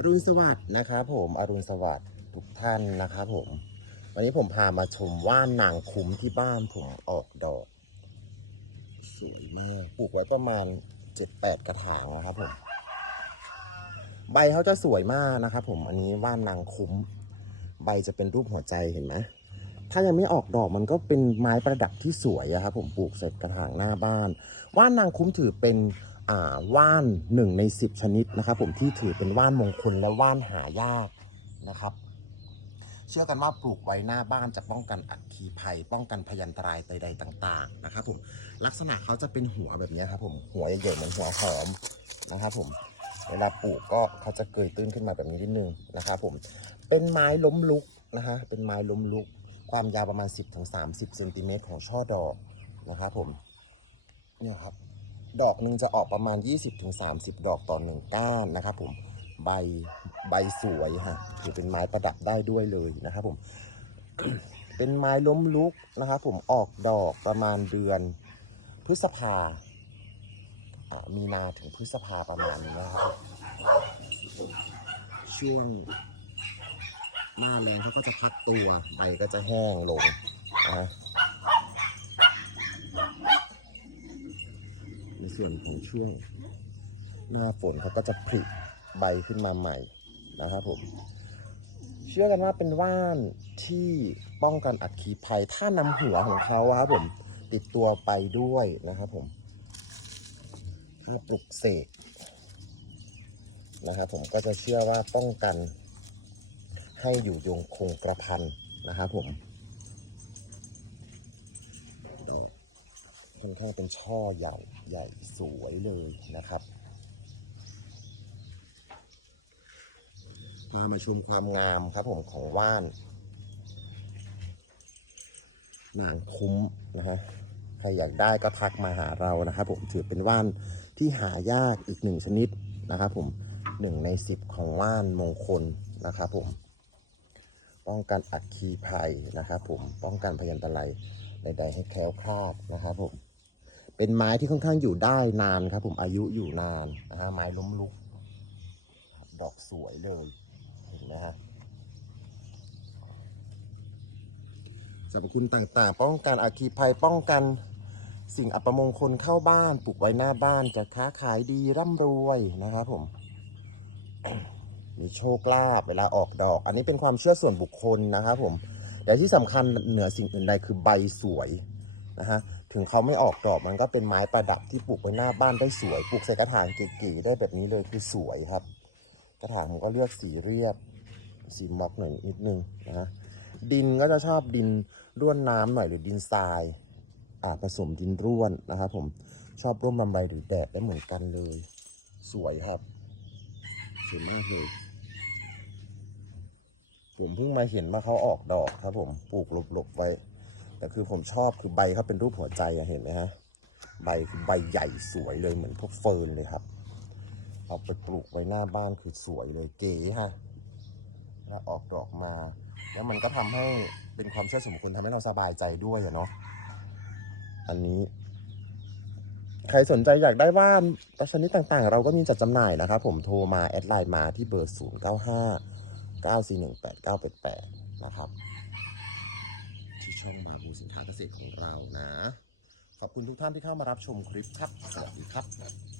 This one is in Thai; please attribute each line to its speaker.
Speaker 1: อรุณสวัสดิ์นะครับผมอรุณสวัสดิ์ทุกท่านนะครับผม วันนี้ผมพามาชมว่านนางคุ้มที่บ้านผมออกดอก สวยมากปลูกไว้ประมาณ7-8กระถางนะครับผม ใบเขาจะสวยมากนะครับผมอันนี้ว่านนางคุ้ม ใบจะเป็นรูปหัวใจเห็นไหมถ้ายังไม่ออกดอกมันก็เป็นไม้ประดับที่สวยอะครับผมปลูกใส่กระถางหน้าบ้าน ว่านนางคุ้มถือเป็น ว่านหนึ่งในสิบชนิดนะครับ ผมที่ถือเป็นว่านมงคลและว่านหายากนะครับ เชื่อกันว่าปลูกไว้หน้าบ้านจะป้องกันอัคคีภัย ป้องกันพยันตรายใดๆต่าง ๆ นะครับ ผมลักษณะเขาจะเป็นหัวแบบนี้ครับ ผมหัวใหญ่ๆเหมือนหัวหอมนะครับ ผมเวลาปลูกก็เขาจะเกยตื้นขึ้นมาแบบนี้นิดนึงนะครับผมเป็นไม้ล้มลุกนะฮะเป็นไม้ล้มลุก ความยาวประมาณ 10-30เซนติเมตรของช่อดอกนะครับผมเนี่ยครับ ดอกหนึ่งจะออกประมาณ 20-30 ดอกต่อหนึ่งก้านนะครับผมใบใบสวยฮะถือเป็นไม้ประดับได้ด้วยเลยนะครับผม เป็นไม้ล้มลุกนะครับผมออกดอกประมาณเดือนพฤษภาอ่ามีนาถึงพฤษภาประมาณนี้นะครับช่วงหน้าแรงเขาก็จะพักตัวใบก็จะแห้งลงนะฮะ ใน ส่วนของช่วง หน้าฝนเขาก็จะผลิใบขึ้นมาใหม่นะครับผม เชื่อกันว่าเป็นว่านที่ป้องกันอัคคีภัย ถ้านำหัวของเขาครับผมติดตัวไปด้วยนะครับผมถ้าปลุกเสกนะครับผมก็จะเชื่อว่าป้องกันให้อยู่ยงคงกระพันนะครับผมดอก ค่อนข้างเป็นช่อใหญ่ใหญ่สวยเลยนะครับ พามาชมความงามครับผมของว่านนางคุ้มนะฮะใครอยากได้ก็ทักมาหาเรานะครับ ผมถือเป็นว่านที่หายากอีกหนึ่งชนิดนะครับ ผมหนึ่งในสิบของว่านมงคลนะครับผมป้องกันอัคคีภัยนะครับ ผมป้องกันพยันตรายใดๆให้แคล้วคลาดนะครับผม เป็นไม้ที่ค่อนข้างอยู่ได้นานครับ ผมอายุอยู่นานนะฮะไม้ล้มลุก ดอกสวยเลยเห็นไหมฮะสรรพคุณต่างๆ ป้องกันอัคคีภัยป้องกันสิ่งอัปมงคลเข้าบ้านปลูกไว้หน้าบ้านจะค้าขายดีร่ำรวยนะครับผม มีโชคลาภเวลาออกดอก อันนี้เป็นความเชื่อส่วนบุคคลนะครับผมแต่ที่สำคัญเหนือสิ่งอื่นใดคือใบสวยนะฮะ ถึงเขาไม่ออกดอกมันก็เป็นไม้ประดับที่ปลูกไว้หน้าบ้านได้สวย ปลูกใส่กระถางเก๋ๆได้แบบนี้เลยคือสวยครับ กระถางผมก็เลือกสีเรียบ สีม็อกหน่อยนิดนึงนะดินก็จะชอบดินร่วนน้ำหน่อยหรือดินทรายอ่าผสมดินร่วนนะครับผมชอบร่วมลำไรหรือแดดได้เหมือนกันเลย สวยครับสวยมากเลยผมเพิ่งมาเห็นว่าเขาออกดอกครับผมปลูกหลบๆไว้ แต่คือผมชอบคือใบเขาเป็นรูปหัวใจอะเห็นไหมฮะ ใบคือใบใหญ่สวยเลยเหมือนพวกเฟิร์นเลยครับ เอาไปปลูกไว้หน้าบ้านคือสวยเลยเก๋ฮะ แล้วออกดอกมา แล้วมันก็ทำให้เป็นความเชื่อส่วนบุคคลทำให้เราสบายใจด้วยอะเนาะ อันนี้ใครสนใจอยากได้ว่านชนิดต่างๆ เราก็มีจัดจำหน่ายนะครับผมโทรมา แอดไลน์มาที่เบอร์ 0 9 5 9 4 1 8 9 8 8 นะครับ ช่องมาดูสินค้าเกษตรของเรานะ ขอบคุณทุกท่านที่เข้ามารับชมคลิปครับ สวัสดีครับ